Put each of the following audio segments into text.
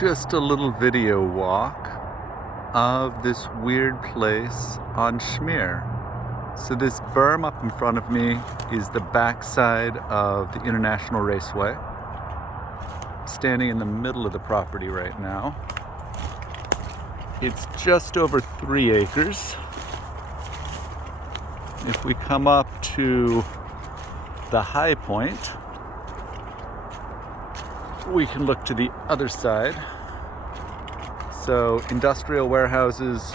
just a little video walk of this weird place on Schmeer. So this berm up in front of me is the backside of the International Raceway. Standing in the middle of the property right now. It's just over 3 acres. If we come up to the high point, we can look to the other side. So industrial warehouses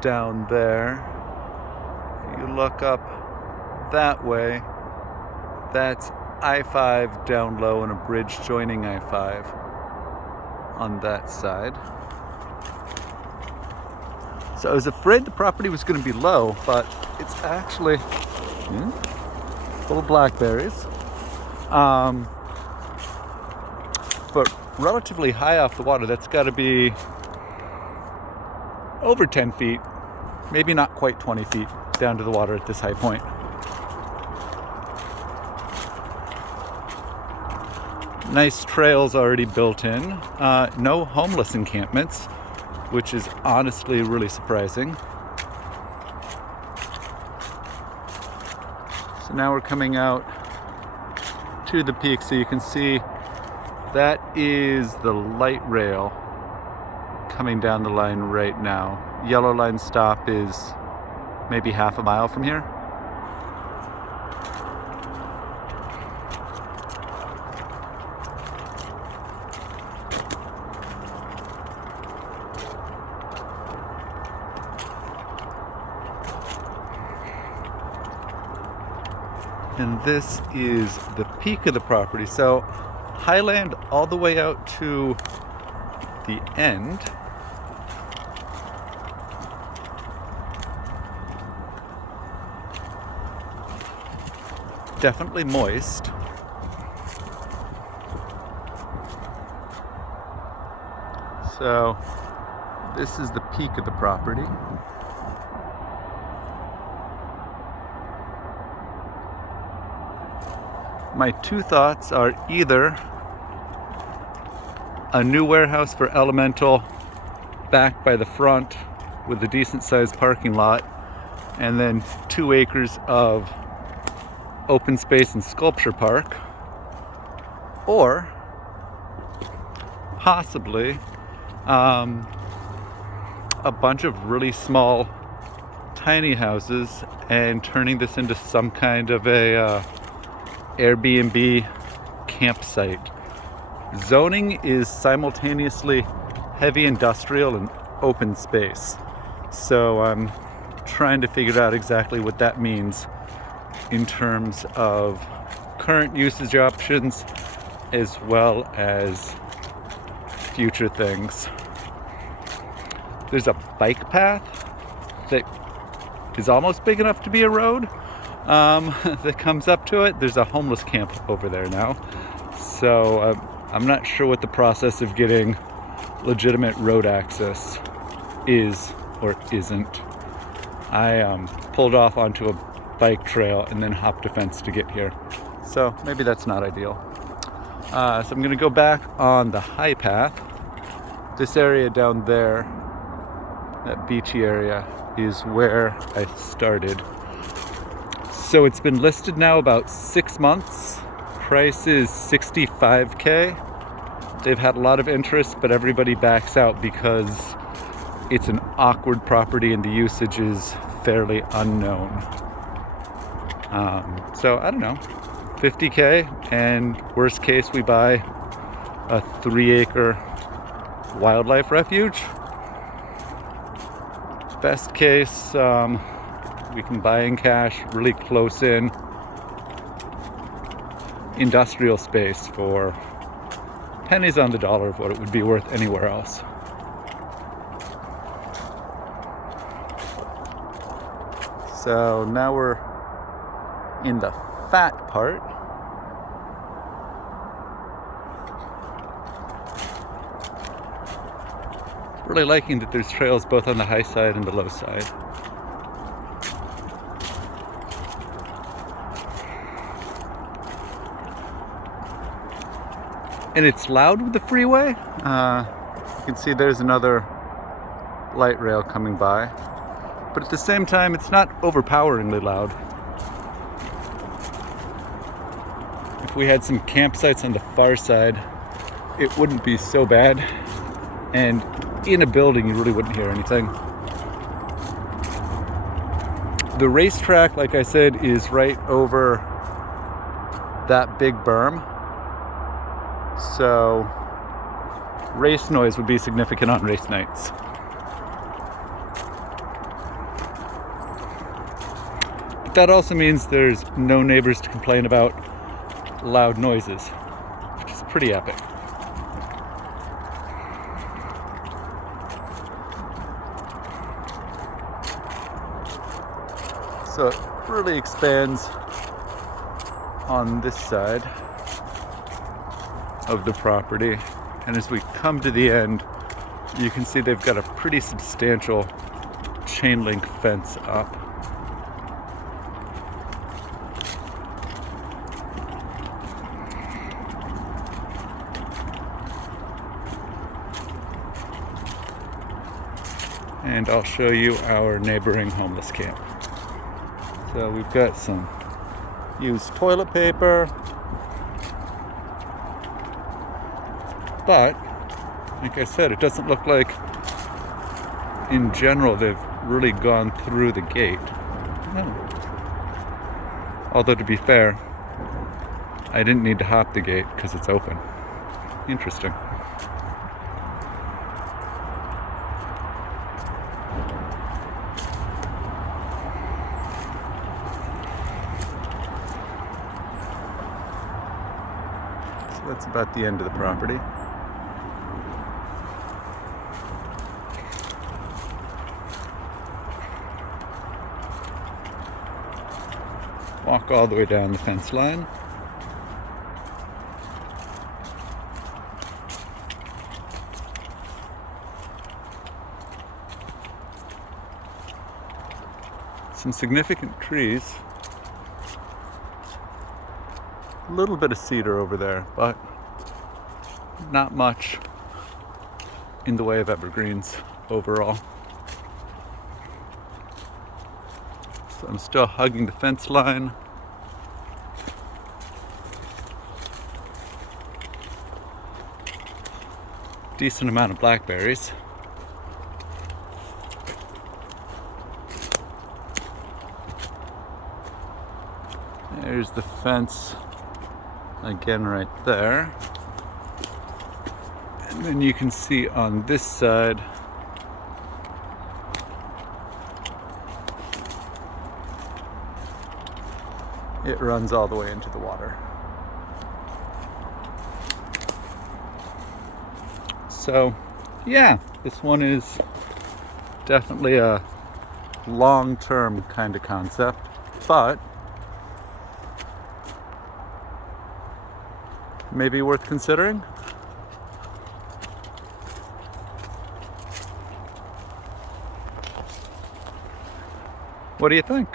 down there. If you look up that way, that's I-5 down low and a bridge joining I-5 on that side. So I was afraid the property was going to be low, but it's actually full of blackberries. But relatively high off the water. That's got to be over 10 feet, maybe not quite 20 feet down to the water at this high point. Nice trails already built in. No homeless encampments, which is honestly really surprising. So now we're coming out to the peak, so you can see that is the light rail coming down the line right now. Yellow line stop is maybe half a mile from here. And this is the peak of the property. So highland all the way out to the end. Definitely moist. So this is the peak of the property. My two thoughts are either a new warehouse for Elemental back by the front with a decent sized parking lot, and then 2 acres of open space and sculpture park, or possibly a bunch of really small tiny houses and turning this into some kind of a Airbnb campsite. Zoning is simultaneously heavy industrial and open space. So I'm trying to figure out exactly what that means in terms of current usage options as well as future things. There's a bike path that is almost big enough to be a road. That comes up to it. There's a homeless camp over there now, so I'm not sure what the process of getting legitimate road access is or isn't. I pulled off onto a bike trail and then hopped a fence to get here, so maybe that's not ideal. So I'm going to go back on the high path. This area down there, that beachy area, is where I started. So it's been listed now about 6 months. Price is $65K. They've had a lot of interest, but everybody backs out because it's an awkward property and the usage is fairly unknown. So I don't know, $50K, and worst case we buy a 3-acre wildlife refuge. Best case, we can buy in cash, really close in industrial space for pennies on the dollar of what it would be worth anywhere else. So now we're in the fat part. Really liking that there's trails both on the high side and the low side. And it's loud with the freeway. You can see there's another light rail coming by. But at the same time, it's not overpoweringly loud. If we had some campsites on the far side, it wouldn't be so bad. And in a building, you really wouldn't hear anything. The racetrack, like I said, is right over that big berm. So race noise would be significant on race nights. But that also means there's no neighbors to complain about loud noises, which is pretty epic. So it really expands on this side of the property. And as we come to the end, you can see they've got a pretty substantial chain link fence up. And I'll show you our neighboring homeless camp. So we've got some used toilet paper, but like I said, it doesn't look like in general they've really gone through the gate. No. Although to be fair, I didn't need to hop the gate because it's open. Interesting. That's about the end of the property. Walk all the way down the fence line. Some significant trees. A little bit of cedar over there, but not much in the way of evergreens overall. So I'm still hugging the fence line. Decent amount of blackberries. There's the fence again right there. And then you can see on this side it runs all the way into the water. So yeah, this one is definitely a long-term kind of concept, but maybe worth considering. What do you think?